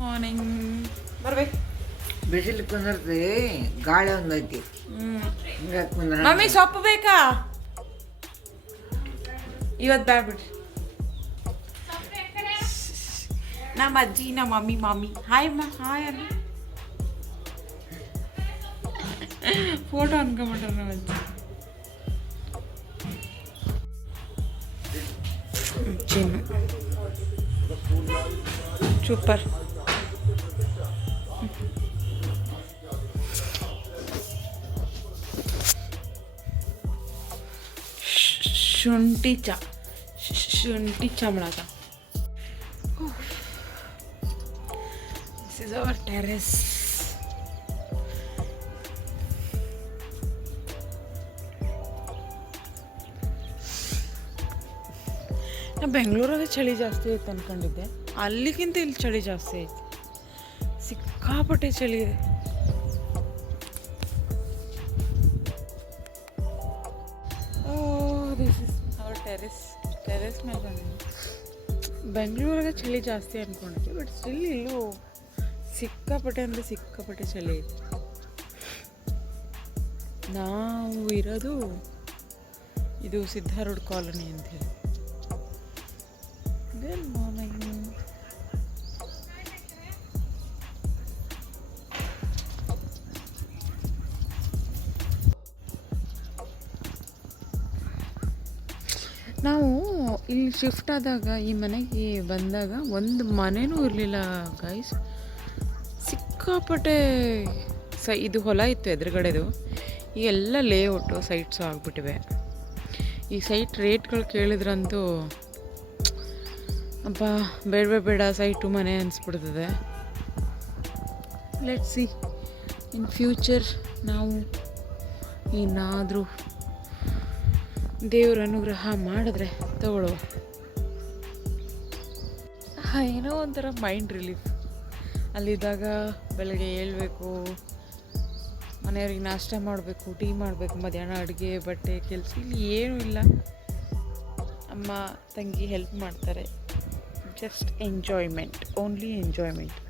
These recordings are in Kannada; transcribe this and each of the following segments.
ಮಾರ್ನಿಂಗ್ ಬರ್ಬೇಕು. ಬಿಸಿಲು ಕುಂದಿರ್ತಿ, ಗಾಳಿ ಒಂದೈತಿ. ಹಿಂಗಾಗಿ ಕುಂದ್ರ ಮಮ್ಮಿ ಸೊಪ್ಪು ಬೇಕಾ? ಇವತ್ತು ಬೇಡ ಬಿಡ್ರಿ. ನಮ್ಮ ಅಜ್ಜಿ, ನಮ್ಮ ಮಮ್ಮಿ ಹಾಯ್ ಅಮ್ಮ, ಹಾಯ್ ಅಲ್ಲ. ಫೋಟೋ ಅನ್ಕೊಂಬಿಟ್ರ ನಮ್ಮ ಅಜ್ಜಿ. ಚಿನ್ನು ಸೂಪರ್. ಶುಂಠಿ ಚಾ ಮಾಡಾಕ. This is our terrace. ನಾ ಬೆಂಗಳೂರಾಗ ಚಳಿ ಜಾಸ್ತಿ ಐತೆ ಅನ್ಕೊಂಡಿದ್ದೆ, ಅಲ್ಲಿಗಿಂತ ಇಲ್ಲಿ ಚಳಿ ಜಾಸ್ತಿ ಐತೆ. ಸಿಕ್ಕಾಪಟ್ಟೆ ಚಳಿ ಇದೆ. ದಿಸ್ ಇಸ್ ಅವರ್ ಟೆರೆಸ್ ಮೇಲೆ ಬಂದಿದ್ದೀನಿ. ಬೆಂಗಳೂರಾಗ ಚಳಿ ಜಾಸ್ತಿ ಅಂದ್ಕೊಂಡಿದ್ದೆ, ಬಟ್ ಸ್ಟಿಲ್ ಇಲ್ಲೂ ಸಿಕ್ಕಾಪಟ್ಟೆ ಅಂದರೆ ಸಿಕ್ಕಾಪಟ್ಟೆ ಚಳಿ ಐತೆ. ನಾವು ಇರೋದು ಇದು ಸಿದ್ಧಾರೂಢ ಕಾಲೋನಿ ಅಂತೇಳಿ. Good morning. ನಾವು ಇಲ್ಲಿ ಶಿಫ್ಟ್ ಆದಾಗ, ಈ ಮನೆಗೆ ಬಂದಾಗ ಒಂದು ಮನೆನೂ ಇರಲಿಲ್ಲ ಗೈಸ್. ಸಿಕ್ಕಾಪಟ್ಟೆ ಇದು ಹೊಲ ಇತ್ತು ಎದುರುಗಡೆದು. ಈಗೆಲ್ಲ ಲೇಔಟು ಸೈಟ್ಸು ಆಗಿಬಿಟ್ಟಿವೆ. ಈ ಸೈಟ್ ರೇಟ್ಗಳು ಕೇಳಿದ್ರಂತೂ ಅಪ್ಪ ಬೇಡ ಸೈಟು ಮನೆ ಅನಿಸ್ಬಿಡ್ತದೆ. ಲೆಟ್ಸ್ ಸಿ ಇನ್ ಫ್ಯೂಚರ್ ನಾವು ಏನಾದರೂ ದೇವ್ರ ಅನುಗ್ರಹ ಮಾಡಿದ್ರೆ ತಗೊಳ್ಳುವ. ಏನೋ ಒಂಥರ ಮೈಂಡ್ ರಿಲೀಫ್. ಅಲ್ಲಿದ್ದಾಗ ಬೆಳಗ್ಗೆ ಏಳಬೇಕು, ಮನೆಯವ್ರಿಗೆ ನಾಷ್ಟ ಮಾಡಬೇಕು, ಟೀ ಮಾಡಬೇಕು, ಮಧ್ಯಾಹ್ನ ಅಡುಗೆ, ಬಟ್ಟೆ, ಕೆಲಸ. ಇಲ್ಲಿ ಏನೂ ಇಲ್ಲ. ಅಮ್ಮ ತಂಗಿ ಹೆಲ್ಪ್ ಮಾಡ್ತಾರೆ. Just enjoyment, only enjoyment.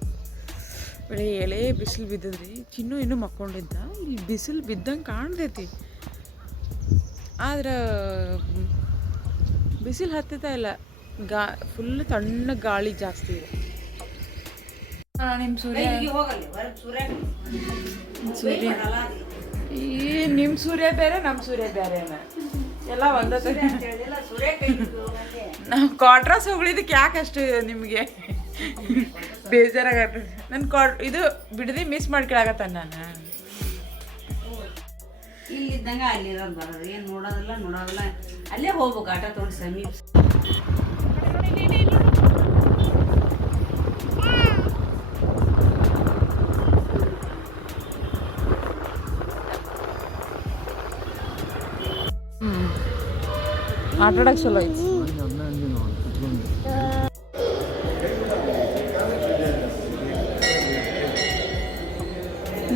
ಬೆಳಗ್ಗೆ ಎಳೆ ಬಿಸಿಲು ಬಿದ್ದದ್ರಿ. ಚಿನ್ನು ಇನ್ನೂ ಮಕ್ಕೊಂಡಿದ್ದ. ಇಲ್ಲಿ ಬಿಸಿಲು ಬಿದ್ದಂಗೆ ಕಾಣ್ತೈತಿ, ಆದ್ರೆ ಬಿಸಿಲು ಹತ್ತುತ್ತಾ ಇಲ್ಲ. ಫುಲ್ ತಣ್ಣ ಗಾಳಿ ಜಾಸ್ತಿ ಇದೆ. ನಿಮ್ಮ ಸೂರ್ಯ ನಿಮ್ಮ ಸೂರ್ಯ ಬೇರೆ, ನಮ್ಮ ಸೂರ್ಯ ಬೇರೆ. ಎಲ್ಲ ಒಂದೇ. ನಾವು ಕ್ವಾಟ್ರಾಸ್ ಹೋಗ್ಲಿದ್ದಕ್ಕೆ ಯಾಕೆ ಅಷ್ಟು ನಿಮಗೆ ಬೇಜಾರಾಗತ್ತೆ? ನನ್ನ ಇದು ಬಿಡದಿ ಮಿಸ್ ಮಾಡ್ಕೊಳಕತ್ತ. ನಾನು ಇಲ್ಲಿದ್ದಂಗೆ ಅಲ್ಲಿರೋದು ಬರೋದು, ಏನು ನೋಡೋದಿಲ್ಲ. ಅಲ್ಲೇ ಹೋಗ್ಬೇಕು ಆಟ ತೊಗೊಂಡು ಸಮೀಪ. ಆಟಾಡಕ್ಕೆ ಚಲೋ ಐತಿ.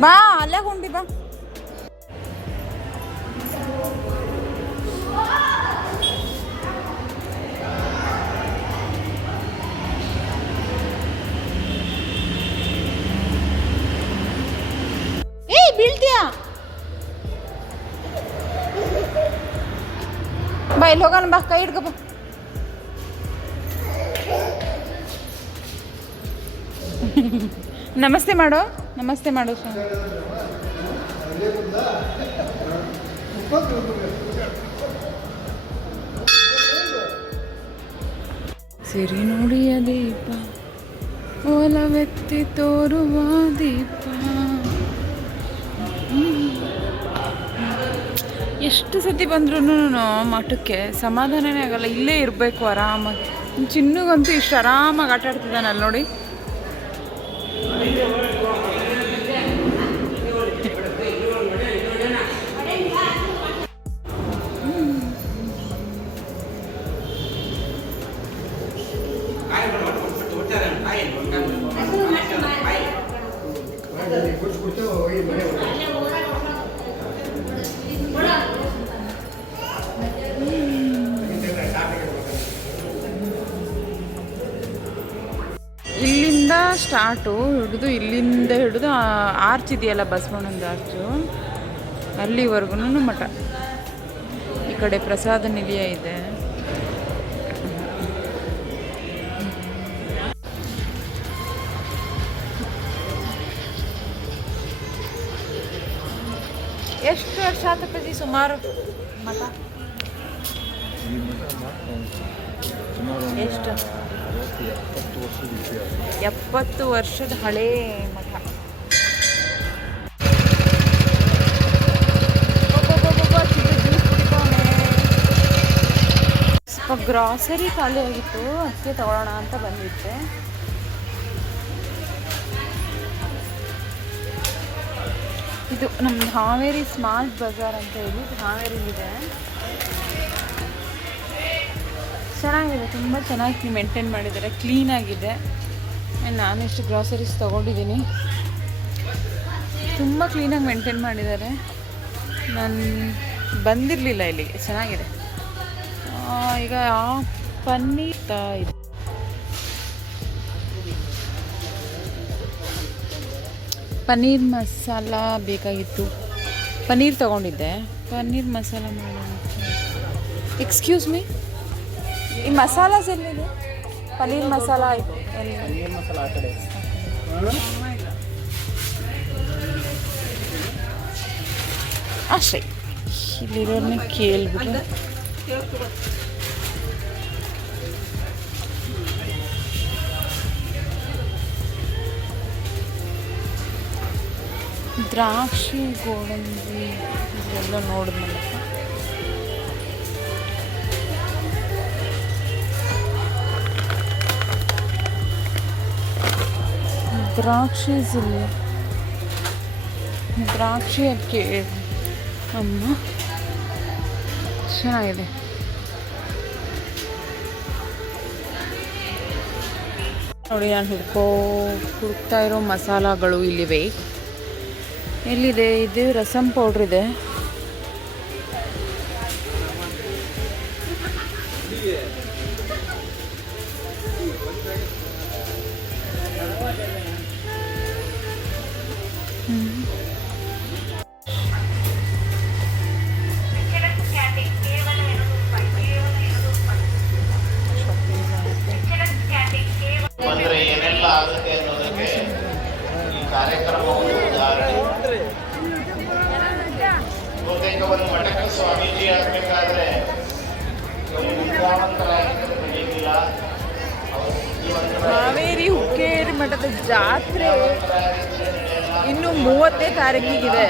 ಬಾ ಅಲ್ಲೇ ಹೊಂಡಿ ಬಾ. ಬೀಳ್ತೀಯಾ? ಬಾ ಇಲ್ಲಿ ಹೋಗೋಣ, ಬಾ ಕೈ ಹಿಡ್ಕೊ ಬಾ. ನಮಸ್ತೆ ಮಾಡು, ನಮಸ್ತೆ ಮಾಡು. ಸಿರಿ ನುಡಿಯ ದೀಪ, ಒಲವೆತ್ತಿ ತೋರುವ ದೀಪ. ಎಷ್ಟು ಸತಿ ಬಂದ್ರೂ ಮಠಕ್ಕೆ ಸಮಾಧಾನನೇ ಆಗಲ್ಲ. ಇಲ್ಲೇ ಇರಬೇಕು ಆರಾಮಾಗಿ. ಚಿನ್ನಗಂತೂ ಇಷ್ಟು ಆರಾಮಾಗಿ ಆಟ ಆಡ್ತಿದ್ದಾನಲ್ಲಿ ನೋಡಿ. ಸ್ಟಾರ್ಟು ಹಿಡಿದು ಇಲ್ಲಿಂದ ಹಿಡಿದು ಆರ್ಚ್ ಇದೆಯಲ್ಲ ಬಸವಣ್ಣಂದು ಆರ್ಚು ಅಲ್ಲಿವರೆಗೂ ಮಠ. ಈ ಕಡೆ ಪ್ರಸಾದ ನಿಲಯ ಇದೆ. ಎಷ್ಟು ವರ್ಷ ಆತಪ್ಪಿ ಸುಮಾರು ಮಠ? ಎಷ್ಟು? 70 ವರ್ಷದ ಹಳೇ ಮಠ. ಸ್ವಲ್ಪ ಗ್ರಾಸರಿ ಖಾಲಿ ಆಗಿತ್ತು, ಅದಕ್ಕೆ ತಗೊಳ್ಳೋಣ ಅಂತ ಬಂದಿದ್ದೆ. ಇದು ನಮ್ದು ಹಾವೇರಿ ಸ್ಮಾರ್ಟ್ ಬಜಾರ್ ಅಂತ ಹೇಳಿ ಹಾವೇರಿಲಿದೆ. ಚೆನ್ನಾಗಿದೆ, ತುಂಬ ಚೆನ್ನಾಗಿ ಮೇಂಟೈನ್ ಮಾಡಿದ್ದಾರೆ, ಕ್ಲೀನಾಗಿದೆ. ನಾನು ಎಷ್ಟು ಗ್ರಾಸರೀಸ್ ತೊಗೊಂಡಿದ್ದೀನಿ, ತುಂಬ ಕ್ಲೀನಾಗಿ ಮೇಂಟೈನ್ ಮಾಡಿದ್ದಾರೆ. ನಾನು ಬಂದಿರಲಿಲ್ಲ ಇಲ್ಲಿಗೆ, ಚೆನ್ನಾಗಿದೆ. ಈಗ ಪನ್ನೀರ್ ಇದೆ. ಪನ್ನೀರ್ ಮಸಾಲ ಬೇಕಾಗಿತ್ತು, ಪನ್ನೀರ್ ತೊಗೊಂಡಿದ್ದೆ. ಪನ್ನೀರ್ ಮಸಾಲ ಮಾಡೋಣ. ಎಕ್ಸ್ಕ್ಯೂಸ್ ಮೀ, ಈ ಮಸಾಲಾಸ್ ಎಲ್ಲಿದೆ? ಪನ್ನೀರ್ ಮಸಾಲ ಪನ್ನೀರ್ ಮಸಾಲ ಆ ಕಡೆ ಅಷ್ಟೇ. ಇಲ್ಲಿರೋರನ್ನ ಕೇಳ್ಬಿಟ್ಟು ದ್ರಾಕ್ಷಿ, ಗೋಡಂಬಿ ಇದೆಲ್ಲ ನೋಡಿದ್ನಲ್ಲ. ದ್ರಾಕ್ಷಿ ಅಕ್ಕಿ ಅಮ್ಮ ಚೆನ್ನಾಗಿದೆ. ನೋಡಿ, ನಾನು ಹುಡುಕ್ತಾ ಇರೋ ಮಸಾಲಗಳು ಇಲ್ಲಿವೆ. ಎಲ್ಲಿದೆ ಇದು? ರಸಮ್ ಪೌಡ್ರ್ ಇದೆ. ಬಂದ್ರೆ ಏನೆಲ್ಲ ಆಗುತ್ತೆ ಅನ್ನೋದಕ್ಕೆ ಈ ಕಾರ್ಯಕ್ರಮವನ್ನು ಉದಾಹರಣೆ. ಬಹುತೇಕ ಒಂದು ಮಠಕ್ಕೆ ಸ್ವಾಮೀಜಿ ಆಗಬೇಕಾದ್ರೆ ವಿದ್ಯಾವಂತರಾಗಿದ್ದರೆ ಬೆಳೀಲಿಲ್ಲ. ಹಾವೇರಿ ಹುಕ್ಕೇರಿ ಮಠದ ಜಾತ್ರೆ ಇನ್ನು 30ನೇ ತಾರೀಕಿಗಿದೆ.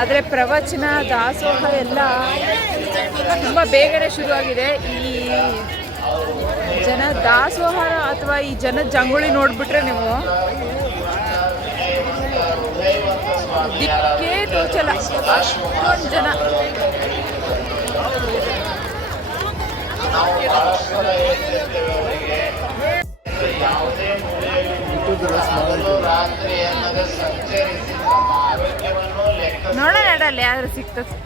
ಆದರೆ ಪ್ರವಚನ, ದಾಸೋಹ ಎಲ್ಲ ತುಂಬ ಬೇಗನೆ ಶುರುವಾಗಿದೆ. ಈ ಜನ ದಾಸೋಹ ಅಥವಾ ಈ ಜನ ಜಂಗುಳಿ ನೋಡಿಬಿಟ್ರೆ ನೀವು ದಿಕ್ಕೇ ತೋಚಲ್ಲ, ಅಷ್ಟೊಂದು ಜನ. ನಾವು ಬಹಳಷ್ಟು ಸಲ ಹೇಳ್ತಿರ್ತೇವೆ ಅವರಿಗೆ, ಯಾವುದೇ ಮೂಲೆಯಲ್ಲಿ ರಾತ್ರಿ ಅನ್ನದ ಸಂಚರಿಸಿ ತಮ್ಮ ಆರೋಗ್ಯವನ್ನು ಲೆಕ್ಕ ನೋಡೋಣ ನಡಲ್ಲ ಯಾರು ಸಿಗ್ತದೆ.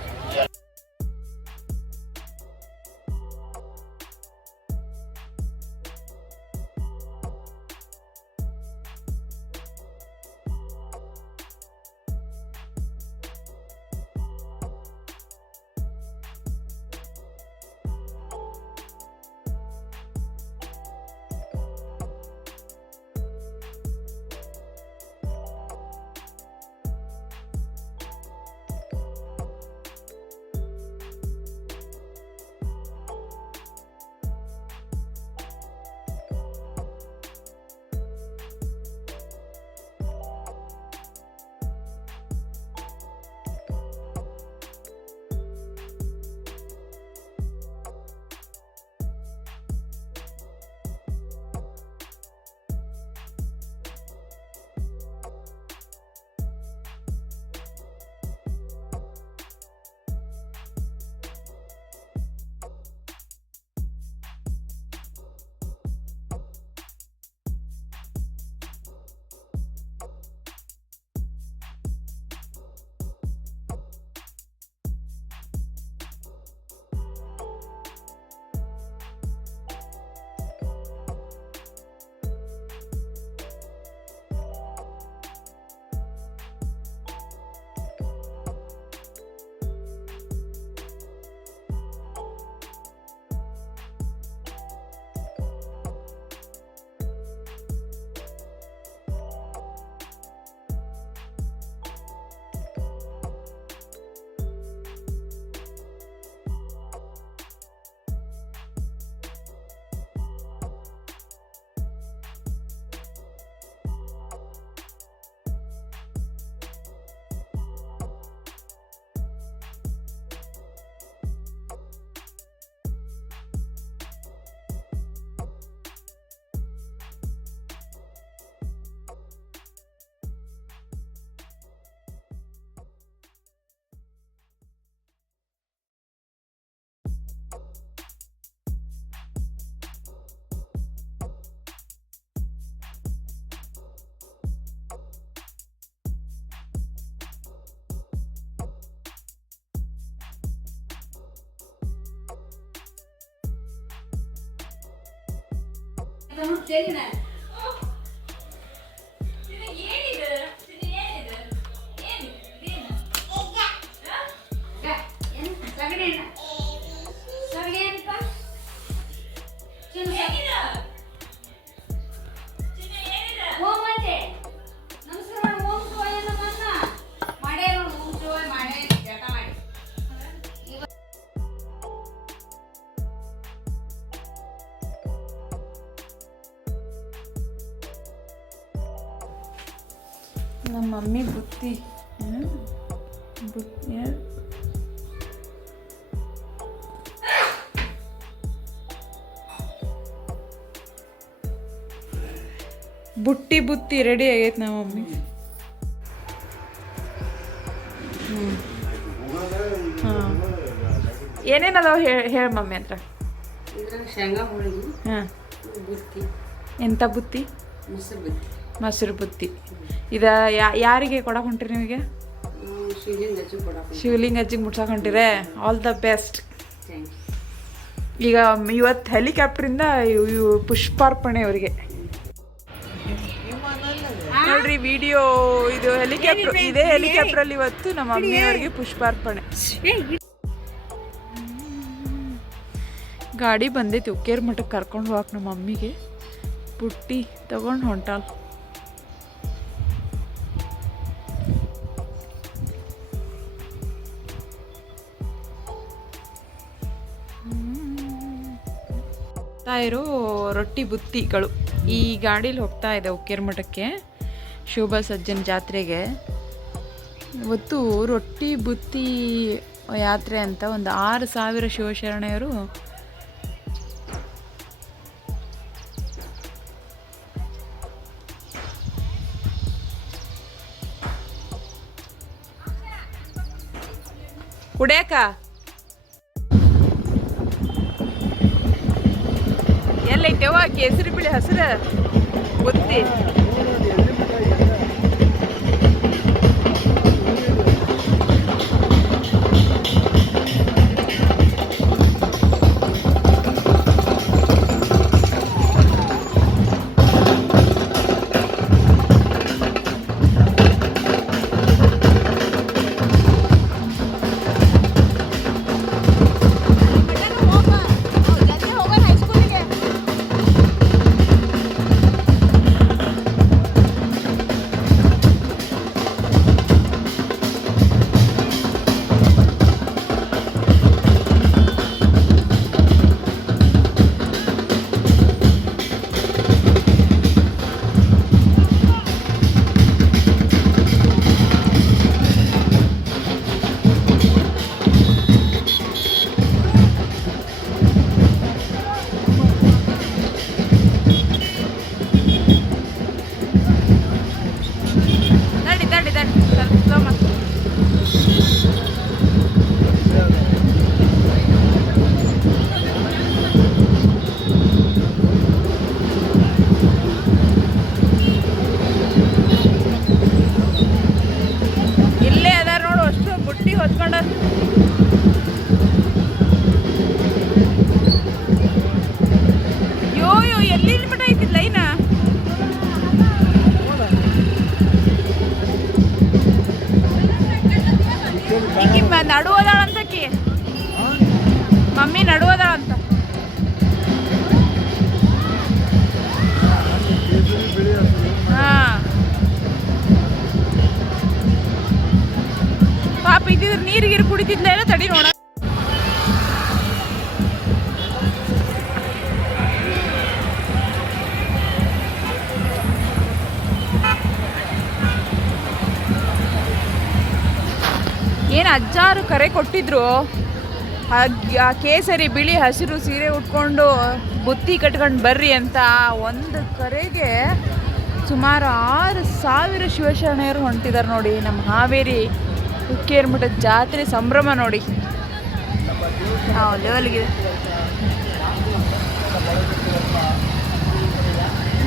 ನಮ್ಮ ಮಮ್ಮಿ ಬುತ್ತಿ ಬುತ್ತಿ ರೆಡಿ ಆಗೈತೆ ನಮ್ಮ ಮಮ್ಮಿ. ಹಾಂ ಏನೇನದಾವ ಹೇಳಿ ಮಮ್ಮಿ ಅಂತ. ಶೇಂಗಾ ಹೋಳಿಗೆ, ಹಾಂ ಬುತ್ತಿ, ಎಂಥ ಬುತ್ತಿ? ಮೊಸರು ಬುತ್ತಿ. ಮೊಸರು ಬುತ್ತಿ. ಇದು ಯಾರಿಗೆ ಕೊಡಕ್ಕೆ ಹೊಂಟ್ರಿ ನಿಮಗೆ? ಶಿವಲಿಂಗ ಅಜ್ಜಿಗೆ ಮುಟ್ಸಕ್ಕೆ ಹೊಂಟಿರೆ. All the best. ಈಗ ಇವತ್ತು ಹೆಲಿಕಾಪ್ಟ್ರಿಂದ ಪುಷ್ಪಾರ್ಪಣೆ ಅವರಿಗೆ ನೋಡ್ರಿ ವಿಡಿಯೋ. ಇದು ಹೆಲಿಕಾಪ್ಟರ್, ಇದೇ ಹೆಲಿಕಾಪ್ಟ್ರಲ್ಲಿ ಇವತ್ತು ನಮ್ಮ ಮಮ್ಮಿಯವರಿಗೆ ಪುಷ್ಪಾರ್ಪಣೆ. ಗಾಡಿ ಬಂದೈತಿ ಉಕ್ಕೇರ್ ಮಠಕ್ಕೆ ಕರ್ಕೊಂಡು ಹೋಗಕ್ಕೆ ನಮ್ಮ ಮಮ್ಮಿಗೆ. ಪುಟ್ಟಿ ತಗೊಂಡು ಹೊಂಟಾಲ್. ಇರೋ ರೊಟ್ಟಿ ಬುತ್ತಿಗಳು ಈ ಗಾಡೀಲಿ ಹೋಗ್ತಾ ಇದೆ ಉಕ್ಕೇರ್ ಮಠಕ್ಕೆ, ಶೋಭಾ ಸಜ್ಜನ್ ಜಾತ್ರೆಗೆ. ಇವತ್ತು ರೊಟ್ಟಿ ಬುತ್ತಿ ಯಾತ್ರೆ ಅಂತ ಒಂದು 6,000 ಶಿವಶರಣೆಯರು ಕುಡಿಯಾಕ ಎಲ್ಲೈತೆವ ಕೇಸರಿ ಬಿಳಿ ಹಸಿರು ಬುತ್ತಿ. ನಡುವದಾಳಂತಕಿ ಮಮ್ಮಿ ನಡುವದಾಳಂತ. ಹಾಂ ಪಾಪ ಇದ್ದಿದ್ರೆ ನೀರು ಕುಡಿತಿದ್ಲ ಎಲ್ಲ ತಡಿ ನೋಡ. ಏನು ಅಜ್ಜಾರು ಕರೆ ಕೊಟ್ಟಿದ್ರು, ಆ ಕೇಸರಿ ಬಿಳಿ ಹಸಿರು ಸೀರೆ ಉಟ್ಕೊಂಡು ಬುತ್ತಿ ಕಟ್ಕೊಂಡು ಬರ್ರಿ ಅಂತ. ಒಂದು ಕರೆಗೆ ಸುಮಾರು 6,000 ಶಿವಶರಣೆಯರು ಹೊಂಟಿದ್ದಾರೆ ನೋಡಿ. ನಮ್ಮ ಹಾವೇರಿ ಉಕ್ಕೇರ್ ಮಠದ ಜಾತ್ರೆ ಸಂಭ್ರಮ ನೋಡಿ ಲೆವೆಲ್ಗಿದೆ.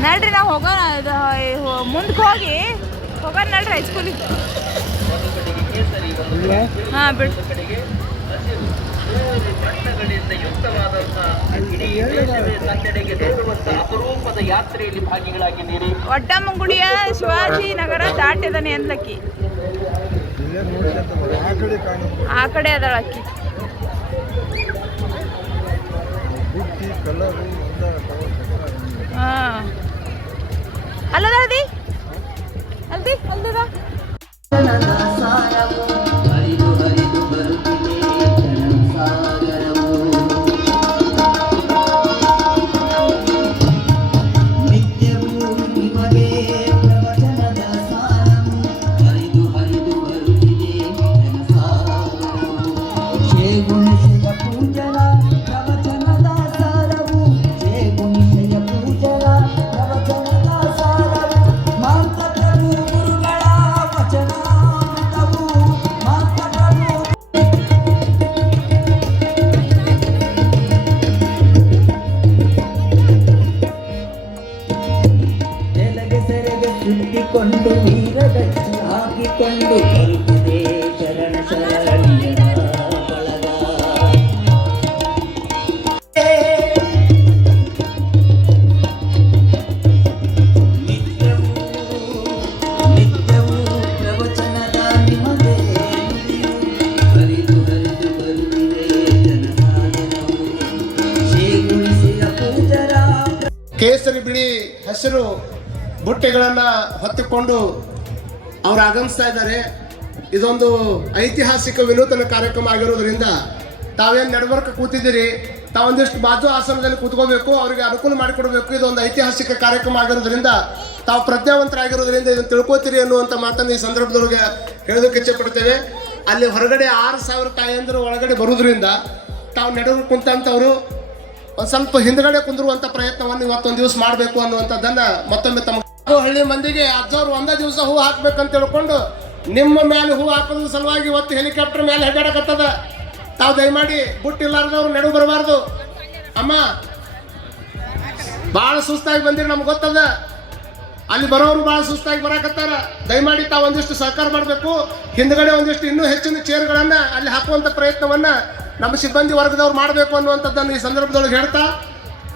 ನಡ್ರಿ ನಾವು ಹೋಗೋಣ, ಮುಂದಕ್ಕೆ ಹೋಗೋಣ ನಡ್ರಿ ಹೈಸ್ಕೂಲಿಗೆ. ಹಾಂ ಬಿಡು. ಬಣ್ಣಗಳಿಂದ ಯುಕ್ತವಾದಂತಹ ಇಡೀ ದೇಶವೇ ತನ್ನೆಡೆಗೆ ನೋಡುವಂತಹ ಅಪರೂಪದ ಯಾತ್ರೆಯಲ್ಲಿ ಭಾಗಿಗಳಾಗಿದ್ದೀರಿ. ಒಡ್ಡಮ್ಮಗುಡಿಯ ಶಿವಾಜಿ ನಗರ ದಾಟಿದಾನೆ ಅಂದ್ಲಕ್ಕಿ, ಆ ಕಡೆ ಅದಳ ಅಕ್ಕಿ. ಹಾಂ ಅಲ್ಲದ ಅಲ್ದಿ ಅಲ್ದಿ ಅಲ್ದದ ಹರಿದು ಹರಿದು ಬರುತ್ತಿದೆ ಜನಸಾಗರವು. ನಿತ್ಯವೂ ನಿಮಗೆ ಪ್ರವಚನದ ಸಾರವು ಹರಿದು ಹರಿದು ಬರುತ್ತಿದೆ ಜನಸಾಗರವು. ಶ್ರೀ ಗುಣಿಸಿದ ಪೂಜನ ಪ್ರವಚನದ ಸಾರವು, ಶ್ರೀ ಗುಣಿಸಿದ ಪೂಜನ ಪ್ರವಚನದ ಸಾರವು, ಮಾತೃ ಗುರುಗಳ ವಚನಾಮೃತವು, ಮಾತೃ ನೆಲಗೆ ಸೆರೆಗೆ ಸುತ್ತಿಕೊಂಡು ವೀರಗಚ್ಚಿ ಹಾಕಿಕೊಂಡು ಬರುತ್ತಿದೆ ಶರಣ ಶರಣಿಯರ ಬಳಗ. ನಿತ್ಯವೂ ನಿತ್ಯವೂ ಪ್ರವಚನದ ನಿಮಗೆ ನುಡಿಯು ಹರಿದು ಹರಿದು ಬರುತ್ತಿದೆ ಜನಸಾಗರವು. ಶ್ರೀ ಗುಣಿಸಿದ ಪೂಜರ ಕೇಸರಿ ಬಿಳಿ ಹಸಿರು ಬುಟ್ಟೆಗಳನ್ನು ಹೊತ್ತುಕೊಂಡು ಅವರು ಆಗಮಿಸ್ತಾ ಇದ್ದಾರೆ. ಇದೊಂದು ಐತಿಹಾಸಿಕ ವಿನೂತನ ಕಾರ್ಯಕ್ರಮ ಆಗಿರೋದ್ರಿಂದ ತಾವೇನು ನಡಬರ್ಕ ಕೂತಿದ್ದೀರಿ, ತಾವೊಂದಿಷ್ಟು ಬಾಜು ಆಸನದಲ್ಲಿ ಕೂತ್ಕೋಬೇಕು, ಅವರಿಗೆ ಅನುಕೂಲ ಮಾಡಿಕೊಡ್ಬೇಕು. ಇದೊಂದು ಐತಿಹಾಸಿಕ ಕಾರ್ಯಕ್ರಮ ಆಗಿರೋದ್ರಿಂದ ತಾವು ಪ್ರಜ್ಞಾವಂತರಾಗಿರೋದ್ರಿಂದ ಇದನ್ನು ತಿಳ್ಕೊತೀರಿ ಅನ್ನುವಂಥ ಮಾತನ್ನು ಈ ಸಂದರ್ಭದೊಳಗೆ ಹೇಳೋದಕ್ಕೆ ಇಚ್ಛೆಪಡ್ತೇವೆ. ಅಲ್ಲಿ ಹೊರಗಡೆ 6,000 ತಾಯಂದಿರು ಒಳಗಡೆ ಬರೋದ್ರಿಂದ ತಾವು ನಡುವೆ ಕುಂತಂಥವರು ಒಂದು ಸ್ವಲ್ಪ ಹಿಂದ್ಗಡೆ ಕುಂದಿರುವಂಥ ಪ್ರಯತ್ನವನ್ನು ಇವತ್ತೊಂದು ದಿವಸ ಮಾಡಬೇಕು ಅನ್ನುವಂಥದ್ದನ್ನು ಮತ್ತೊಮ್ಮೆ ತಮ್ಮ ಹಳ್ಳಿ ಮಂದಿಗೆ ಅಜ್ಜವ್ರು ಒಂದೇ ದಿವಸ ಹೂ ಹಾಕ್ಬೇಕಂತ ತಿಳ್ಕೊಂಡು ನಿಮ್ಮ ಮೇಲೆ ಹೂ ಹಾಕೋದ್ರ ಸಲುವಾಗಿ ಇವತ್ತು ಹೆಲಿಕಾಪ್ಟರ್ ಮೇಲೆ ಹೆಡ್ಡಾಡಕತ್ತದ. ತಾವು ದಯಮಾಡಿ ಬುಟ್ಟಿಲ್ಲಾರ್ದವ್ರು ನಡು ಬರಬಾರ್ದು. ಅಮ್ಮ ಭಾಳ ಸುಸ್ತಾಗಿ ಬಂದಿರಿ, ನಮ್ಗೆ ಗೊತ್ತದ. ಅಲ್ಲಿ ಬರೋರು ಭಾಳ ಸುಸ್ತಾಗಿ ಬರಾಕತ್ತಾರ. ದಯಮಾಡಿ ತಾವು ಒಂದಿಷ್ಟು ಸಹಕಾರ ಮಾಡಬೇಕು. ಹಿಂದ್ಗಡೆ ಒಂದಿಷ್ಟು ಇನ್ನೂ ಹೆಚ್ಚಿನ ಚೇರ್ಗಳನ್ನು ಅಲ್ಲಿ ಹಾಕುವಂಥ ಪ್ರಯತ್ನವನ್ನು ನಮ್ಮ ಸಿಬ್ಬಂದಿ ವರ್ಗದವ್ರು ಮಾಡಬೇಕು ಅನ್ನುವಂಥದ್ದನ್ನು ಈ ಸಂದರ್ಭದೊಳಗೆ ಹೇಳ್ತಾ,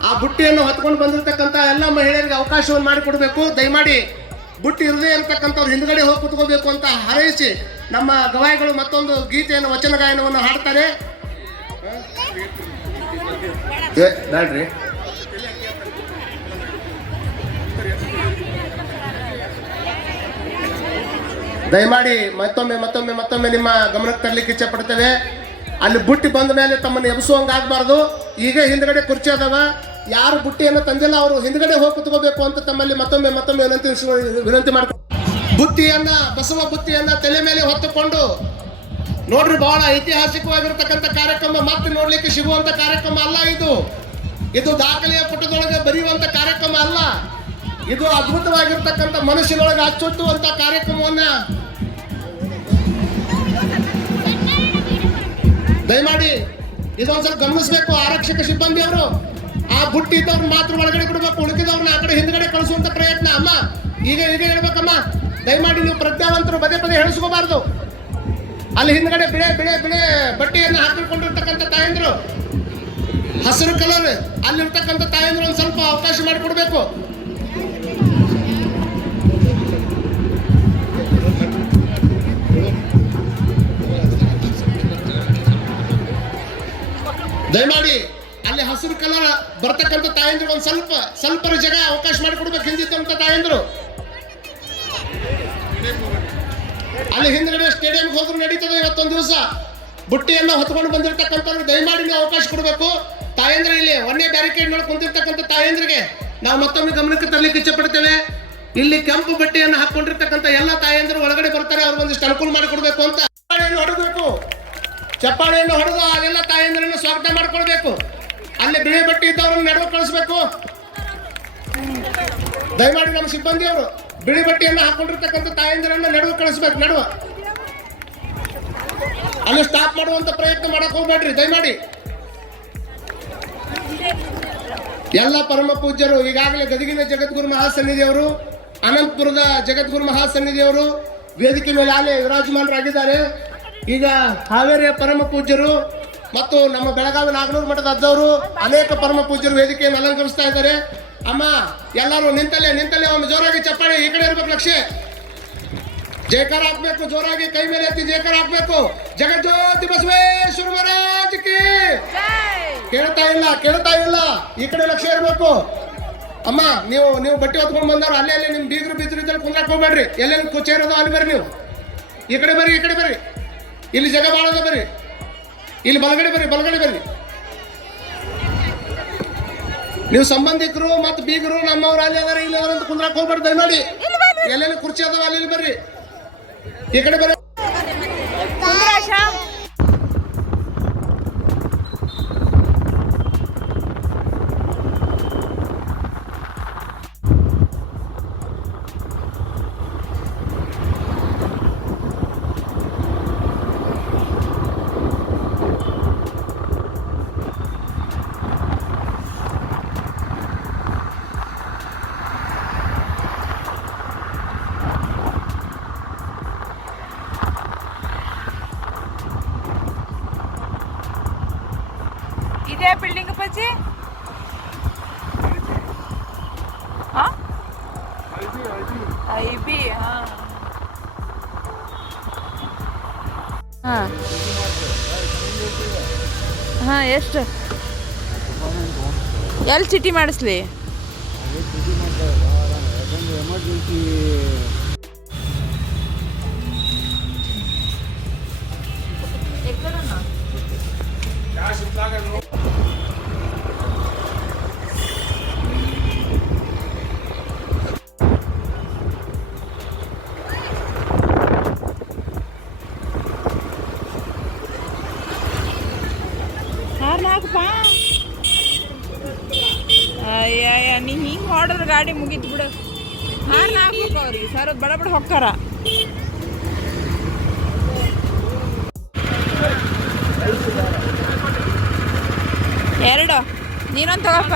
ಆ ಬುಟ್ಟಿಯನ್ನು ಹೊತ್ಕೊಂಡು ಬಂದಿರತಕ್ಕಂಥ ಎಲ್ಲ ಮಹಿಳೆಯರಿಗೆ ಅವಕಾಶವನ್ನು ಮಾಡಿಕೊಡ್ಬೇಕು. ದಯಮಾಡಿ ಬುಟ್ಟಿ ಇರದೇ ಇರತಕ್ಕಂಥವ್ರು ಹಿಂದ್ಗಡೆ ಹೋಗಿ ಕುತ್ಕೋಬೇಕು ಅಂತ ಹಾರೈಸಿ ನಮ್ಮ ಗವಾಯಿಗಳು ಮತ್ತೊಂದು ಗೀತೆಯನ್ನು ವಚನ ಗಾಯನವನ್ನು ಹಾಡ್ತಾರೆ. ಬೇಡ್ರಿ, ದಯಮಾಡಿ ಮತ್ತೊಮ್ಮೆ ನಿಮ್ಮ ಗಮನಕ್ಕೆ ತರಲಿಕ್ಕೆ ಇಚ್ಛೆ ಪಡ್ತೇವೆ. ಅಲ್ಲಿ ಬುಟ್ಟಿ ಬಂದ ಮೇಲೆ ತಮ್ಮನ್ನು ಎಬ್ಸುವಂಗೆ ಆಗಬಾರ್ದು. ಈಗ ಹಿಂದ್ಗಡೆ ಕುರ್ಚಿ ಅದಾವ, ಯಾರು ಬುಟ್ಟಿಯನ್ನು ತಂದಿಲ್ಲ ಅವರು ಹಿಂದ್ಗಡೆ ಹೋಗಿ ಕುತ್ಕೋಬೇಕು ಅಂತ ತಮ್ಮಲ್ಲಿ ಮತ್ತೊಮ್ಮೆ ವಿನಂತಿ ಮಾಡ್ಕೊಂಡು, ಬಸವ ಬುತ್ತಿಯನ್ನ ತಲೆ ಮೇಲೆ ಹೊತ್ತುಕೊಂಡು ನೋಡ್ರಿ, ಬಹಳ ಐತಿಹಾಸಿಕವಾಗಿರ್ತಕ್ಕಂಥ ಕಾರ್ಯಕ್ರಮ. ಮತ್ತೆ ನೋಡ್ಲಿಕ್ಕೆ ಸಿಗುವಂತ ಕಾರ್ಯಕ್ರಮ ಅಲ್ಲ ಇದು ದಾಖಲೆಯ ಪುಟದೊಳಗೆ ಬರೆಯುವಂತ ಕಾರ್ಯಕ್ರಮ ಅಲ್ಲ. ಇದು ಅದ್ಭುತವಾಗಿರ್ತಕ್ಕಂಥ ಮನಸ್ಸಿನೊಳಗೆ ಅಚ್ಚೊತ್ತುವಂತ ಕಾರ್ಯಕ್ರಮವನ್ನ ದಯಮಾಡಿ ಇದೊಂದು ಸ್ವಲ್ಪ ಗಮನಿಸಬೇಕು. ಆರಕ್ಷಕ ಸಿಬ್ಬಂದಿ ಅವರು ಆ ಬುಟ್ಟಿ ಇದ್ದವ್ರನ್ನ ಮಾತ್ರ ಒಳಗಡೆ ಬಿಡಬೇಕು, ಉಳಿದಿದವ್ರನ್ನ ಆ ಕಡೆ ಹಿಂದ್ಗಡೆ ಕಳಿಸುವಂತ ಪ್ರಯತ್ನ. ಅಮ್ಮ ಈಗ ಹೇಳ್ಬೇಕಮ್ಮ, ದಯಮಾಡಿ ನೀವು ಪ್ರಜ್ಞಾವಂತರು ಪದೇ ಹೇಳಿಸ್ಕೋಬಾರ್ದು. ಅಲ್ಲಿ ಹಿಂದ್ಗಡೆ ಬಿಳೆ ಬಟ್ಟೆಯನ್ನು ಹಾಕಿಕೊಂಡಿರ್ತಕ್ಕಂಥ ತಾಯಂದ್ರು, ಹಸಿರು ಕಲರ್ ಅಲ್ಲಿರ್ತಕ್ಕಂಥ ತಾಯಂದ್ರು ಒಂದು ಸ್ವಲ್ಪ ಅವಕಾಶ ಮಾಡಿಕೊಡ್ಬೇಕು. ದಯಮಾಡಿ ಅಲ್ಲಿ ಹಸಿರು ಕಲರ್ ಬರ್ತಕ್ಕಂಥ ತಾಯಂದ್ರು ಒಂದು ಸ್ವಲ್ಪ ಜಾಗ ಅವಕಾಶ ಮಾಡಿಕೊಡ್ಬೇಕು. ಹಿಂದಿದ್ದಂಥ ತಾಯಂದ್ರು ಅಲ್ಲಿ ಹಿಂದ್ಗಡೆ ಸ್ಟೇಡಿಯಂಗೆ ಹೋದ್ರು ನಡೀತದೆ. ಇವತ್ತೊಂದು ದಿವಸ ಬುಟ್ಟಿಯನ್ನು ಹೊತ್ಕೊಂಡು ಬಂದಿರತಕ್ಕಂಥವ್ರಿಗೆ ದಯಮಾಡಿ ನೀವು ಅವಕಾಶ ಕೊಡಬೇಕು. ತಾಯಂದ್ರ ಇಲ್ಲಿ ಒಂದೇ ಬ್ಯಾರಿಕೇಡ್ ನೋಡಿ ಕುಂತಿರ್ತಕ್ಕಂಥ ತಾಯಂದ್ರಿಗೆ ನಾವು ಮತ್ತೊಮ್ಮೆ ಗಮನಕ್ಕೆ ತರಲಿಕ್ಕೆ ಇಚ್ಛೆ ಪಡ್ತೇವೆ. ಇಲ್ಲಿ ಕೆಂಪು ಬಟ್ಟೆಯನ್ನು ಹಾಕೊಂಡಿರ್ತಕ್ಕಂಥ ಎಲ್ಲ ತಾಯಂದ್ರು ಒಳಗಡೆ ಬರ್ತಾರೆ, ಅವ್ರಿಗೊಂದಿಷ್ಟು ಅನುಕೂಲ ಮಾಡಿಕೊಡ್ಬೇಕು ಅಂತ ಹೊಡಬೇಕು. ಚಪ್ಪಾಳೆಯನ್ನು ಹೊಡೆದು ಅಲ್ಲೆಲ್ಲ ತಾಯಂದ್ರನ್ನು ಸ್ವಾಗತ ಮಾಡ್ಕೊಳ್ಬೇಕು. ಅಲ್ಲಿ ಬಿಳಿ ಬಟ್ಟೆ ಇದ್ದವ್ರನ್ನ ನಡುವೆ ಕಳಿಸ್ಬೇಕು. ದಯಮಾಡಿ ನಮ್ಮ ಸಿಬ್ಬಂದಿಯವರು ಬಿಳಿ ಬಟ್ಟೆಯನ್ನು ಹಾಕೊಂಡಿರ್ತಕ್ಕಂಥ ತಾಯಂದಿರನ್ನ ನಡುವೆ ಕಳಿಸ್ಬೇಕು. ಅಲ್ಲಿ ಸ್ಟಾಪ್ ಮಾಡುವಂತ ಪ್ರಯತ್ನ ಮಾಡಕ್ ಹೋಗ್ಬೇಡ್ರಿ ದಯಮಾಡಿ. ಎಲ್ಲ ಪರಮ ಪೂಜ್ಯರು ಈಗಾಗಲೇ ಗದಗಿನ ಜಗದ್ಗುರು ಮಹಾಸನ್ನಿಧಿಯವರು, ಅನಂತಪುರದ ಜಗದ್ಗುರು ಮಹಾಸನ್ನಿಧಿಯವರು ವೇದಿಕೆ ಮೇಲೆ ಆಲೆ ವಿರಾಜಮಾನರಾಗಿದ್ದಾರೆ. ಈಗ ಹಾವೇರಿಯ ಪರಮ ಪೂಜ್ಯರು ಮತ್ತು ನಮ್ಮ ಬೆಳಗಾವಿ ನಾಗನೂರು ಮಠದ ಅಜ್ಜವರು ಅನೇಕ ಪರಮ ಪೂಜ್ಯರು ವೇದಿಕೆಯನ್ನು ಅಲಂಕರಿಸ್ತಾ ಇದ್ದಾರೆ. ಅಮ್ಮ ಎಲ್ಲರೂ ನಿಂತಲ್ಲೇ ಒಮ್ಮೆ ಜೋರಾಗಿ ಚಪ್ಪಾಳೆ, ಈ ಕಡೆ ಇರ್ಬೇಕು ಲಕ್ಷ್ಯ. ಜಯಕಾರ ಹಾಕ್ಬೇಕು, ಜೋರಾಗಿ ಕೈ ಮೇಲೆ ಎತ್ತಿ ಜಯಕಾರ ಹಾಕ್ಬೇಕು. ಜಗಜ್ಯೋತಿ ಬಸವೇಶ್ವರ ಮಹಾರಾಜ್ ಕಿ. ಕೇಳ್ತಾ ಇಲ್ಲ, ಈ ಕಡೆ ಲಕ್ಷ್ಯ ಇರ್ಬೇಕು. ಅಮ್ಮ ನೀವು ಬಟ್ಟೆ ಹೊತ್ಕೊಂಡು ಬಂದವ್ರು ಅಲ್ಲೇ ನಿಮ್ ಬೀಗರು ಬಿದ್ರು ಕುಂದ್ರಾಕ್ ಹೋಗ್ಬೇಡ್ರಿ. ಎಲ್ಲೆಲ್ಲಿ ಚೇರ್ ಅದಾವ ಅಲ್ಲಿ ಬರ್ರಿ. ನೀವು ಈ ಕಡೆ ಬರ್ರಿ, ಇಲ್ಲಿ ಜಾಗ ಭಾಳ ಅದ ಬರ್ರಿ. ಇಲ್ಲಿ ಬಲಗಡೆ ಬರ್ರಿ. ನೀವು ಸಂಬಂಧಿಕರು ಮತ್ತು ಬೀಗರು ನಮ್ಮವ್ರು ಅಲ್ಲಿ ಅದಾರ ಇಲ್ಲಿ ಅದಾರ ಅಂತ ಕುಂದ್ರಾಕ್ ಹೋಗ್ಬೇಡ್ರಿ ದಯಮಾಡಿ. ಎಲ್ಲೆಲ್ಲಿ ಕುರ್ಚಿ ಅದಾವ ಅಲ್ಲಿ ಬರ್ರಿ, ಈ ಕಡೆ ಬರ್ರಿ. ಇದೇ ಬಿಲ್ಡಿಂಗ್ ಅಪ್ಪಾಜಿ? ಐಬಿ. ಹಾಂ ಎಷ್ಟು? ಎಲ್ಲಿ ಚೀಟಿ ಮಾಡಿಸ್ಲಿ? ಅಯ್ಯ ನೀ ಹಿಂಗೆ ಹೊಡೆದ್ರೆ ಗಾಡಿ ಮುಗೀತು ಬಿಡು. ಹಾರ್ನ ಹಾಕ್ಬೇಕು ಅವ್ರಿಗೆ, ಸರ್ ಬಡ ಹೊಕ್ಕಾರ. ಎರಡು ನೀನೊಂದು ತಗೋಪ್ಪ.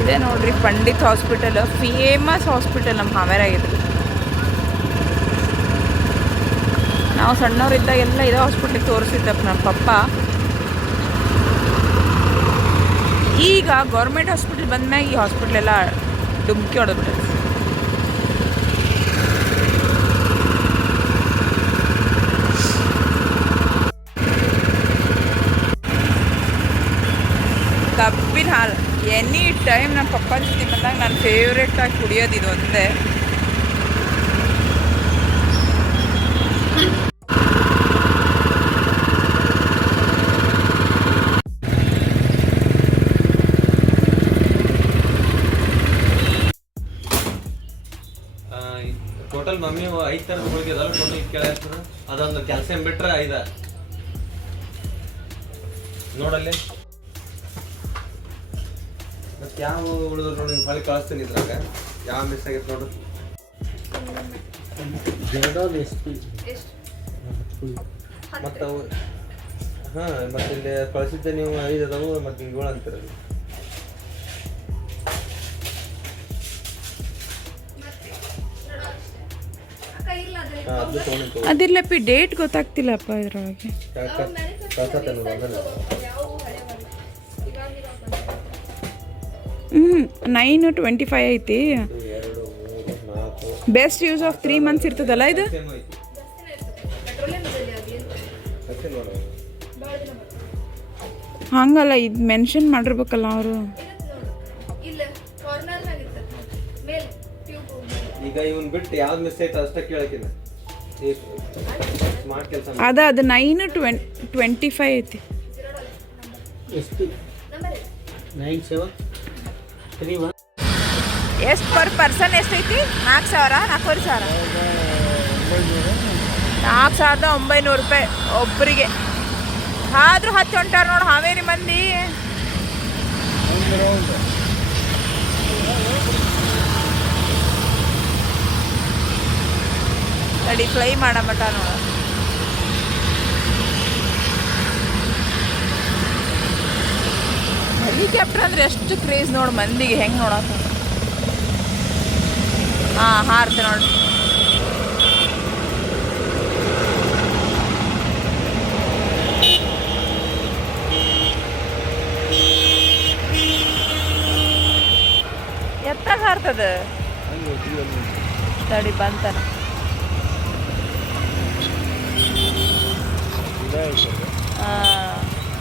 ಇದೆ ನೋಡ್ರಿ ಪಂಡಿತ್ ಹಾಸ್ಪಿಟಲ್, ಫೇಮಸ್ ಹಾಸ್ಪಿಟಲ್ ನಮ್ಮ ಹಾವೇರಾಗಿದೆ. ನಾವು ಸಣ್ಣವರಿದ್ದಾಗೆಲ್ಲ ಇದೇ ಹಾಸ್ಪಿಟ್ಲಿಗೆ ತೋರಿಸಿದ್ದಪ್ಪ ನಮ್ಮ ಪಪ್ಪ. ಈಗ ಗೌರ್ಮೆಂಟ್ ಹಾಸ್ಪಿಟಲ್ ಬಂದ್ಮ್ಯಾಗ ಈ ಹಾಸ್ಪಿಟ್ಲ್ ಎಲ್ಲ ಡುಮ್ಕಿ ಹೊಡೆದ್ಬಿಟ್ಟೆ. ಕಬ್ಬಿನ ಹಾಲು ಎನಿ ಟೈಮ್ ನಮ್ಮ ಪಪ್ಪನ ಜೊತೆ ಬಂದಾಗ ನಾನು ಫೇವ್ರೇಟಾಗಿ ಕುಡಿಯೋದು ಇದು ಒಂದೇ. ಟೋಟಲ್ ಮಮ್ಮಿ 5 ಥರದ ಹೋಳಿಗೆ ಅದಾವ. ಟೋಟಲ್ ಕೇಳಿರ್ತದ ಅದೊಂದು ಕ್ಯಾಲ್ಸಿಯಂ ಬಿಟ್ರೆ 5 ನೋಡಲ್ಲಿ. ಮತ್ತೆ ಯಾವ ಉಳಿದ್ರು ನೋಡಿ ಹೊಳಿ ಕಳಿಸ್ತೀನಿ ಇದ್ರಾಗ ಯಾವ ಮಿಸ್ ಆಗೈತೆ ನೋಡು. ಮತ್ತು ಅವು ಹಾಂ ಮತ್ತೆ ಇಲ್ಲಿ ಕಳಿಸಿದ್ದೆ ನೀವು 5 ಅದಾವು ಮತ್ತು 7 ಅಂತೀರಲ್ಲ. ಅದಿಲ್ಲಪ್ಪಿ ಡೇಟ್ ಗೊತ್ತಾಗ್ತಿಲ್ಲಪ್ಪ ಇದ್ರೊಳಗೆ. 9/25 ಐತಿ. ಬೆಸ್ಟ್ ಯೂಸ್ ಆಫ್ 3 months ಇರ್ತದಲ್ಲ ಇದು. ಹಂಗಲ್ಲ ಇದು ಮೆನ್ಷನ್ ಮಾಡಿರ್ಬೇಕಲ್ಲ ಅವರು. ಈಗ ಇವನ್ ಬಿಟ್ಟು ಯಾವ್ದು ಮಿಸ್ ಆಯ್ತು ಅಷ್ಟೇ ಕೇಳಕ್ಕಿಲ್ಲ. ಸ್ಮಾರ್ಟ್ ಕೆಲಸ ಅದು 9/25 ಐತಿ. 9731. ಎಷ್ಟು ಪರ್ ಪರ್ಸನ್ ಎಷ್ಟೈತಿ? 4,000 4,500 4,900 ರೂಪಾಯಿ ಒಬ್ಬರಿಗೆ. ಆದರೂ 10 ಹೊಂಟಾರ ನೋಡಿ ಹಾವೇರಿ ಮಂದಿ. ತಡಿ ಫ್ಲೈ ಮಾಡೋ ಮಟ ನೋಡ. ಹೆಲಿಕಾಪ್ಟರ್ ಅಂದ್ರೆ ಎಷ್ಟು ಕ್ರೇಜ್ ನೋಡು ಮಂದಿಗೆ, ಹೆಂಗೆ ನೋಡಕ್ಕೆ. ಹಾಂ ಹಾರುತ್ತೆ ನೋಡಿ. ಎತ್ತಾಗ ಹಾರ್ತದ ತಡಿ ಬಂತನ.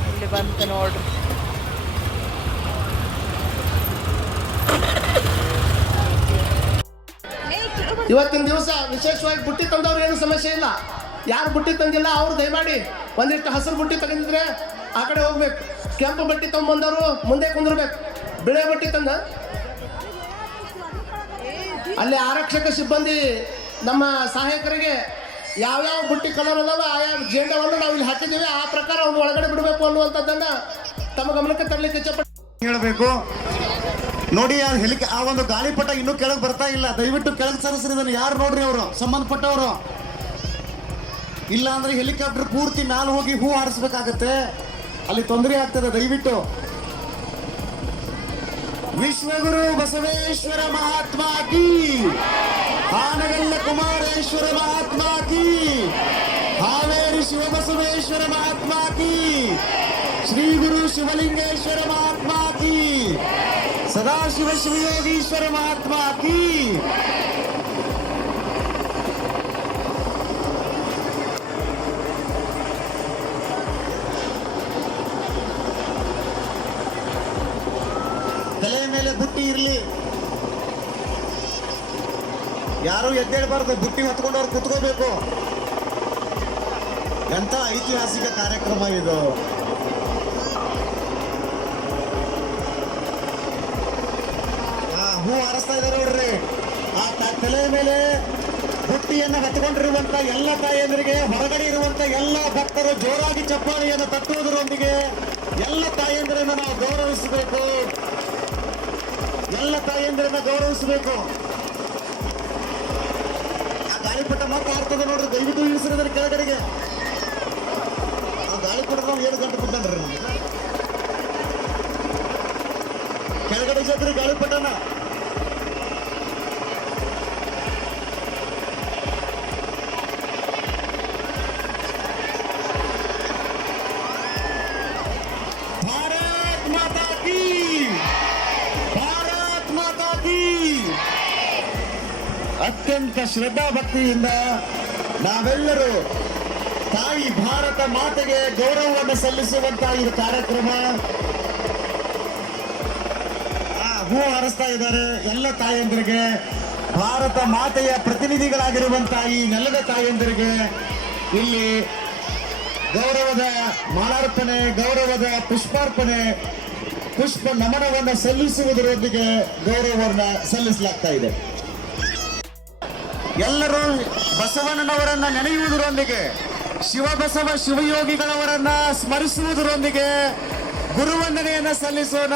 ಇಲ್ಲಿ ಬಂತು ನೋಡ್ರಿ. ಇವತ್ತಿನ ದಿವಸ ವಿಶೇಷವಾಗಿ ಬುಟ್ಟಿ ತಂದವ್ರು ಏನು ಸಮಸ್ಯೆ ಇಲ್ಲ. ಯಾರು ಬುಟ್ಟಿ ತಂದಿಲ್ಲ ಅವ್ರು ದಯಮಾಡಿ ಒಂದಿಷ್ಟು ಹಸಿರು ಬುಟ್ಟಿ ತಗೊಂಡಿದ್ರೆ ಆ ಕಡೆ ಹೋಗ್ಬೇಕು. ಕೆಂಪು ಬಟ್ಟಿ ತಗೊಂಡ್ಬಂದವರು ಮುಂದೆ ಕುಂದಿರ್ಬೇಕು. ಬಿಳೆ ಬಟ್ಟಿ ತಂದ ಅಲ್ಲಿ ಆರಕ್ಷಕ ಸಿಬ್ಬಂದಿ ನಮ್ಮ ಸಹಾಯಕರಿಗೆ ಯಾವ್ಯಾವ ಬುಟ್ಟಿ ಕಲರ್ ಅದಾವ ಆಯಾ ಜೆಂಡವನ್ನು ನಾವು ಇಲ್ಲಿ ಹಾಕಿದ್ದೀವಿ, ಆ ಪ್ರಕಾರ ಅವ್ನು ಒಳಗಡೆ ಬಿಡಬೇಕು ಅನ್ನುವಂಥದ್ದನ್ನ ತಮ್ಮ ಗಮನಕ್ಕೆ ತರಲಿಕ್ಕೆ ಇಚ್ಛಪಟ್ಟು ಹೇಳಬೇಕು. ನೋಡಿ ಆ ಒಂದು ಗಾಳಿಪಟ ಇನ್ನೂ ಕೆಳಗೆ ಬರ್ತಾ ಇಲ್ಲ. ದಯವಿಟ್ಟು ಕೆಳಗೆ ಸರಿಸ್ರಿ ಇದನ್ನು. ಯಾರು ನೋಡ್ರಿ ಅವರು ಸಂಬಂಧಪಟ್ಟವರು. ಇಲ್ಲ ಅಂದ್ರೆ ಹೆಲಿಕಾಪ್ಟರ್ ಪೂರ್ತಿ ಮ್ಯಾಲ ಹೋಗಿ ಹೂ ಹಾರಿಸ್ಬೇಕಾಗತ್ತೆ, ಅಲ್ಲಿ ತೊಂದರೆ ಆಗ್ತದೆ. ದಯವಿಟ್ಟು ವಿಶ್ವಗುರು ಬಸವೇಶ್ವರ ಮಹಾತ್ಮ ಕೀ, ಹಾನಗಲ್ಲ ಕುಮಾರೇಶ್ವರ ಮಹಾತ್ಮ ಕೀ, ಹಾವೇರಿ ಶಿವಬಸವೇಶ್ವರ ಮಹಾತ್ಮ ಕೀ, ಶ್ರೀ ಗುರು ಶಿವಲಿಂಗೇಶ್ವರ ಮಹಾತ್ಮ ಕೀ, ಸದಾಶಿವ ಶಿವಯೋಗೀಶ್ವರ ಮಹಾತ್ಮ ಕೀ. ತಲೆ ಮೇಲೆ ಬುಟ್ಟಿ ಇರಲಿ, ಯಾರು ಎದ್ದೇಳಬಾರ್ದು. ಬುಟ್ಟಿ ಹೊತ್ಕೊಂಡವ್ರು ಕುತ್ಕೋಬೇಕು. ಎಂತ ಐತಿಹಾಸಿಕ ಕಾರ್ಯಕ್ರಮ ಇದು. ಹೂ ಹಾರಿಸ್ತಾ ಇದ್ದಾರೆ ನೋಡ್ರಿ. ಆ ತಲೆ ಮೇಲೆ ಬುಟ್ಟಿಯನ್ನು ಹೊತ್ಕೊಂಡಿರುವಂತ ಎಲ್ಲ ತಾಯಂದರಿಗೆ, ಹೊರಗಡೆ ಇರುವಂತ ಎಲ್ಲ ಭಕ್ತರು ಜೋರಾಗಿ ಚಪ್ಪಾಳೆಯನ್ನು ತಟ್ಟುವುದರೊಂದಿಗೆ ಎಲ್ಲ ತಾಯಂದಿರನ್ನು ನಾವು ಗೌರವಿಸಬೇಕು. ಎಲ್ಲ ತಾಯಂದಿರನ್ನ ಗೌರವಿಸಬೇಕು. ಆ ಗಾಳಿಪಟ ಮತ್ತೆ ಹಾರ್ತದೆ ನೋಡ್ರಿ. ದಯವಿಟ್ಟು ಇಳಿಸಿದ್ರೆ ಕೆಳಗಡೆಗೆ. ಆ ಗಾಳಿಪಟ ನಾವು 7 ಗಂಟೆ ಬಿಟ್ಟನ್ರಿ ಕೆಳಗಡೆ ಜೊತೆ ಗಾಳಿಪಟನ. ಭಾರತ್ ಮಾತಾ ಕೀ, ಭಾರತ್ ಮಾತಾ ಕೀ. ಅತ್ಯಂತ ಶ್ರದ್ಧಾ ಭಕ್ತಿಯಿಂದ ನಾವೆಲ್ಲರೂ ತಾಯಿ ಭಾರತ ಮಾತೆಗೆ ಗೌರವವನ್ನು ಸಲ್ಲಿಸುವಂತಹ ಇದು ಕಾರ್ಯಕ್ರಮ. ಹೂ ಹಾರಿಸ್ತಾ ಇದ್ದಾರೆ ಎಲ್ಲ ತಾಯಂದಿರಿಗೆ, ಭಾರತ ಮಾತೆಯ ಪ್ರತಿನಿಧಿಗಳಾಗಿರುವಂತಹ ಈ ನೆಲದ ತಾಯಂದಿರಿಗೆ ಇಲ್ಲಿ ಗೌರವದ ಮಾಲಾರ್ಪಣೆ, ಗೌರವದ ಪುಷ್ಪಾರ್ಪಣೆ, ಪುಷ್ಪ ನಮನವನ್ನು ಸಲ್ಲಿಸುವುದರೊಂದಿಗೆ ಗೌರವವನ್ನು ಸಲ್ಲಿಸಲಾಗ್ತಾ ಇದೆ. ಎಲ್ಲರೂ ಬಸವಣ್ಣನವರನ್ನ ನೆನೆಯುವುದರೊಂದಿಗೆ, ಶಿವಬಸವ ಶಿವಯೋಗಿಗಳವರನ್ನ ಸ್ಮರಿಸುವುದರೊಂದಿಗೆ ಗುರುವಂದನೆಯನ್ನ ಸಲ್ಲಿಸೋಣ.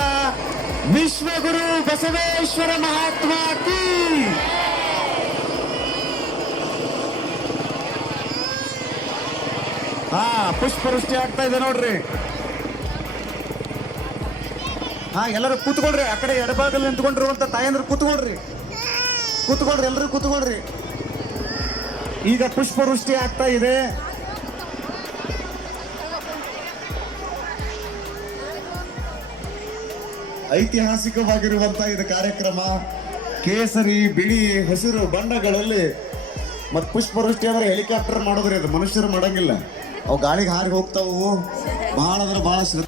ವಿಶ್ವಗುರು ಬಸವೇಶ್ವರ ಮಹಾತ್ಮ ಕೀ. ಪುಷ್ಪವೃಷ್ಟಿ ಆಗ್ತಾ ಇದೆ ನೋಡ್ರಿ. ಎಲ್ಲರೂ ಕೂತ್ಕೊಳ್ರಿ. ಆ ಕಡೆ ಎಡಭಾಗದಲ್ಲಿ ನಿಂತ್ಕೊಂಡಿರುವಂತ ತಾಯಂದ್ರು ಕೂತ್ಕೊಳ್ರಿ, ಕೂತ್ಕೊಳ್ರಿ, ಎಲ್ಲರೂ ಕೂತ್ಕೊಳ್ರಿ. ಈಗ ಪುಷ್ಪವೃಷ್ಟಿ ಆಗ್ತಾ ಇದೆ. ಐತಿಹಾಸಿಕವಾಗಿರುವಂತಹ ಇದು ಕಾರ್ಯಕ್ರಮ. ಕೇಸರಿ, ಬಿಳಿ, ಹಸಿರು ಬಣ್ಣಗಳಲ್ಲಿ ಮತ್ತು ಪುಷ್ಪವೃಷ್ಟಿ ಅಂದ್ರೆ ಹೆಲಿಕಾಪ್ಟರ್ ಮಾಡೋದ್ರಿ. ಅದು ಮನುಷ್ಯರು ಮಾಡಂಗಿಲ್ಲ. ಅವು ಗಾಳಿಗೆ ಹಾರಿ ಹೋಗ್ತಾವು. ಬಹಳ ಅಂದ್ರೆ ಬಹಳ